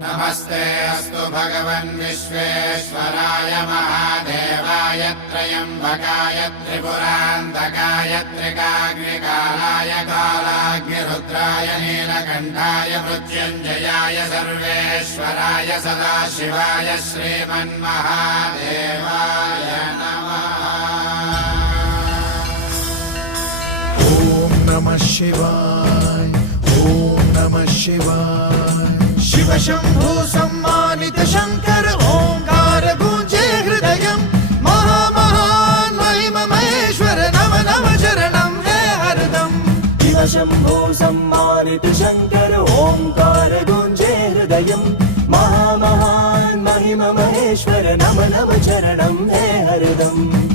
नमस्ते अस्तु भगवन् विश्वेश्वराय महादेवाय त्र्यम्बकाय त्रिपुरान्तकाय त्रिकाग्निकालाय कालाग्निरुद्राय नीलकण्ठाय मृत्युञ्जयाय सर्वेश्वराय सदाशिवाय श्रीमन्महादेवाय नमः। ॐ नमः शिवाय, ॐ नमः शिवाय। शिव शंभु सम्मानित शंकर ओंकार गूंजे हृदयम्। महामहान् महिम महेश्वर नम नम चरणं हे हरदम्। शिव शंभु सम्मानित शंकर ओंकार गूंजे हृदयम्। महामहान् महिम महेश्वर नम नम चरणं हे हरदम्।